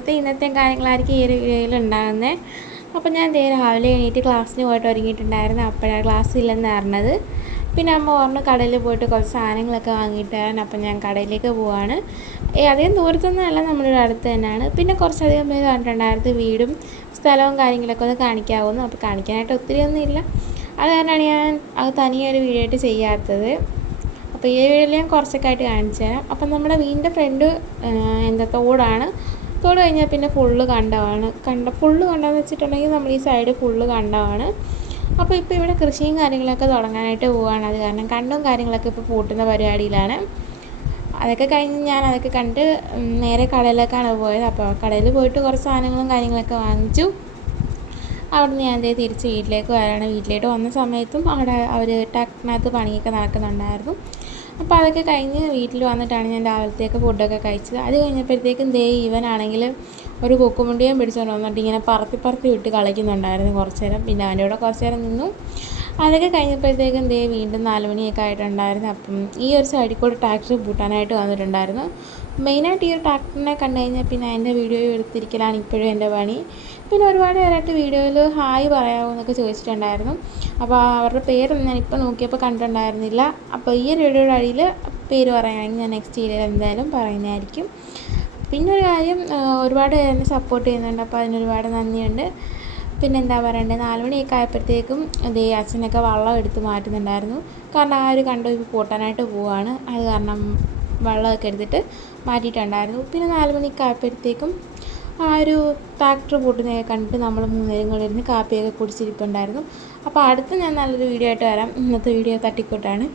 രാവിലത്തെ ഇന്നത്തെയും കാര്യങ്ങളായിരിക്കും ഈ ഒരു വീഡിയോയിൽ ഉണ്ടാകുന്നത്. അപ്പോൾ ഞാൻ രാവിലെ എണീറ്റ് ക്ലാസ്സിന് പോയിട്ട് ഒരുങ്ങിയിട്ടുണ്ടായിരുന്നു. അപ്പോഴാണ് ക്ലാസ് ഇല്ലെന്ന് അറിഞ്ഞത്. പിന്നെ അമ്മ പറഞ്ഞു കടയിൽ പോയിട്ട് കുറച്ച് സാധനങ്ങളൊക്കെ വാങ്ങിയിട്ട് വരാൻ. അപ്പം ഞാൻ കടയിലേക്ക് പോവാണ്. അധികം ദൂരത്തൊന്നും അല്ല, നമ്മുടെ അടുത്ത് തന്നെയാണ്. പിന്നെ കുറച്ചധികം പേര് പറഞ്ഞിട്ടുണ്ടായിരുന്നു വീടും സ്ഥലവും കാര്യങ്ങളൊക്കെ ഒന്ന് കാണിക്കാവുന്നു. അപ്പോൾ കാണിക്കാനായിട്ട് ഒത്തിരി ഒന്നും ഇല്ല. അത് കാരണമാണ് ഞാൻ അത് തനിയെ ഒരു വീഡിയോ ആയിട്ട് ചെയ്യാത്തത്. അപ്പോൾ ഈ വീഡിയോയിൽ ഞാൻ കുറച്ചൊക്കെ ആയിട്ട് കാണിച്ചു തരാം. അപ്പം നമ്മുടെ വീടിൻ്റെ ഫ്രണ്ട് തോടാണ്. തോട് കഴിഞ്ഞാൽ പിന്നെ ഫുള്ള് കണ്ടമാണ്. ഫുള്ള് കണ്ടമെന്ന് വെച്ചിട്ടുണ്ടെങ്കിൽ നമ്മൾ ഈ സൈഡ് ഫുള്ള് കണ്ടമാണ്. അപ്പോൾ ഇപ്പോൾ ഇവിടെ കൃഷിയും കാര്യങ്ങളൊക്കെ തുടങ്ങാനായിട്ട് പോവുകയാണ്. അത് കാരണം കണ്ടും കാര്യങ്ങളൊക്കെ ഇപ്പോൾ പൂട്ടുന്ന പരിപാടിയിലാണ്. അതൊക്കെ കഴിഞ്ഞ് ഞാൻ അതൊക്കെ കണ്ട് നേരെ കടയിലേക്കാണ് പോയത്. അപ്പോൾ കടയിൽ പോയിട്ട് കുറച്ച് സാധനങ്ങളും കാര്യങ്ങളൊക്കെ വാങ്ങിച്ചു. അവിടെ നിന്ന് ഞാൻ തിരിച്ച് വീട്ടിലേക്ക് വരാണ്. വീട്ടിലേക്ക് വന്ന സമയത്തും അവിടെ അവർ ട്രാക്ടറിനകത്ത് പണിയൊക്കെ നടക്കുന്നുണ്ടായിരുന്നു. അപ്പോൾ അതൊക്കെ കഴിഞ്ഞ് വീട്ടിൽ വന്നിട്ടാണ് ഞാൻ രാവിലത്തേക്ക് ഫുഡൊക്കെ കഴിച്ചത്. അത് കഴിഞ്ഞപ്പോഴത്തേക്കും ഇവനാണെങ്കിൽ ഒരു കൊക്കുമുണ്ടിയും പിടിച്ചുകൊണ്ട് വന്നിട്ട് ഇങ്ങനെ പറത്തി വിട്ട് കളിക്കുന്നുണ്ടായിരുന്നു കുറച്ച് നേരം. പിന്നെ അവൻ്റെ കൂടെ കുറച്ച് നേരം നിന്നു. അതൊക്കെ കഴിഞ്ഞപ്പോഴത്തേക്കും വീണ്ടും 4 മണിയൊക്കെ ആയിട്ടുണ്ടായിരുന്നു. അപ്പം ഈ ഒരു സൈഡിൽ കൂടെ ട്രാക്ടർ പൂട്ടാനായിട്ട് വന്നിട്ടുണ്ടായിരുന്നു. മെയിനായിട്ട് ഈ ഒരു ട്രാക്ടറിനെ കണ്ടു കഴിഞ്ഞാൽ പിന്നെ അതിൻ്റെ വീഡിയോ എടുത്തിരിക്കലാണ് ഇപ്പോഴും എൻ്റെ പണി. പിന്നെ ഒരുപാട് പേരായിട്ട് വീഡിയോയിൽ ഹായ് പറയാമോ എന്നൊക്കെ ചോദിച്ചിട്ടുണ്ടായിരുന്നു. അപ്പോൾ അവരുടെ പേരൊന്നും ഞാനിപ്പോൾ നോക്കിയപ്പോൾ കണ്ടിട്ടുണ്ടായിരുന്നില്ല. അപ്പോൾ ഈ ഒരു വീഡിയോയുടെ അടിയിൽ പേര് പറയുകയാണെങ്കിൽ ഞാൻ നെക്സ്റ്റ് വീഡിയോയിൽ എന്തായാലും പറയുന്നതായിരിക്കും. പിന്നെ ഒരു കാര്യം, ഒരുപാട് എന്നെ സപ്പോർട്ട് ചെയ്യുന്നുണ്ട്. അപ്പോൾ അതിനൊരുപാട് നന്ദിയുണ്ട്. പിന്നെ എന്താ പറയണ്ടത്, 4 മണിയൊക്കെ ആയപ്പോഴത്തേക്കും അച്ഛനൊക്കെ വെള്ളം എടുത്ത് മാറ്റുന്നുണ്ടായിരുന്നു. കാരണം ആ ഒരു കണ്ടു ഇപ്പോൾ പൂട്ടാനായിട്ട് പോവുകയാണ്. അത് കാരണം വെള്ളമൊക്കെ എടുത്തിട്ട് മാറ്റിയിട്ടുണ്ടായിരുന്നു. പിന്നെ 4 മണിയൊക്കെ ആയപ്പോഴത്തേക്കും ആ ഒരു ട്രാക്ടർ പൂട്ടുന്നതൊക്കെ കണ്ടിട്ട് നമ്മൾ 3 പേരും കൂടെ ഇരുന്ന് കാപ്പിയൊക്കെ കുടിച്ചിരിപ്പുണ്ടായിരുന്നു. അപ്പോൾ അടുത്ത് ഞാൻ നല്ലൊരു വീഡിയോ ആയിട്ട് വരാം. ഇന്നത്തെ വീഡിയോ തട്ടിക്കൂട്ടാണ്.